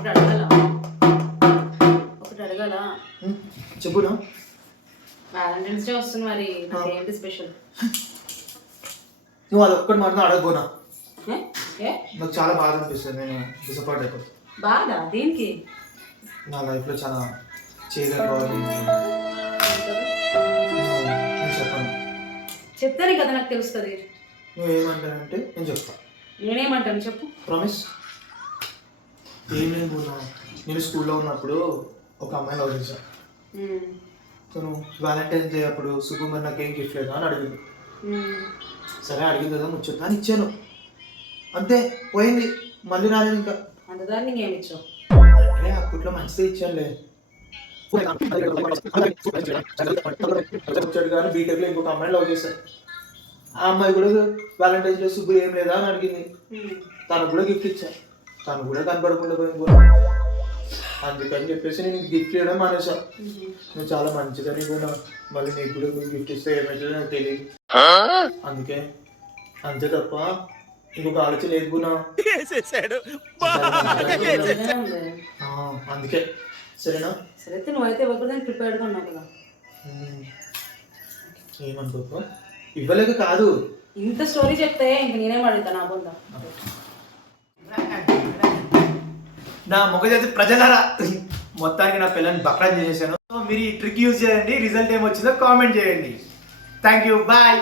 ఒకటి అడగాల ఒకటి అడగాల చెప్పునా. వ్యాలంటైన్స్ డే వస్తుంది మరి ఏంటి స్పెషల్? నువ్వు అది ఒక్కటి మాత్రం అడగబోనా. ఏ నాకు చాలా బాధ అనిపిస్తుంది, నేను డిసప్పాయింట్ అయిపోతాను. బాధ దేనికి? నా లైఫ్లో చాలా చేయలేని నేను చెప్పను. చెప్తానే కదా నాకు తెలుస్తుంది. నువ్వేమంటానంటే నేను చెప్తాను. నేనేమంటాను చెప్పు. ప్రామిస్. ఏం లేదు పోనా, నేను స్కూల్లో ఉన్నప్పుడు ఒక అమ్మాయి లవ్ చేశాను. తను వ్యాలంటైన్స్ డే అప్పుడు సుబ్బు మరి నాకేం గిఫ్ట్ లేదా అని అడిగింది. సరే అడిగింది కదా ముచ్చట అని ఇచ్చాను, అంతే పోయింది, మళ్ళీ రాలేదు ఇంకా. అంతదాన్ని ఏమి ఇచ్చావు? అరే అప్పట్లో మంచిదే ఇచ్చానులే. వచ్చాడు కానీ బీటెక్లో ఇంకొక అమ్మాయిని లవ్ చేశాను. ఆ అమ్మాయి కూడా వ్యాలంటైన్స్ డే సుబ్బు ఏం లేదా అని అడిగింది. తనకు కూడా గిఫ్ట్ ఇచ్చాను, తను కూడా కనపడకుండా పోయింది. అందుకని చెప్పేసి నేను గిఫ్ట్ ఇవ్వడం మానేసా. నువ్వు చాలా మంచిదని కూడా మళ్ళీ నీకు కూడా గిఫ్ట్ ఇస్తే ఏమవుతుందో నాకు తెలియదు, అందుకే. అంతే తప్ప ఇంకొక ఆలోచన లేదు గునా. అందుకే సరేనా? సరే నువ్వైతే ఇవ్వకూడదని ప్రిపేర్డ్గా ఉన్నావు కదా. ఏమనుకోకు, ఇవ్వలేక కాదు. ఇంత స్టోరీ చెప్తే ఇంక నేనేం అడుగుతాను నా బొంద. నా మొగజాతి ప్రజలారా, మొత్తానికి నా పిల్లని బక్రా చేసేసాను. మీరు ఈ ట్రిక్ యూజ్ చేయండి, రిజల్ట్ ఏమొచ్చిందో కామెంట్ చేయండి. Thank you, bye.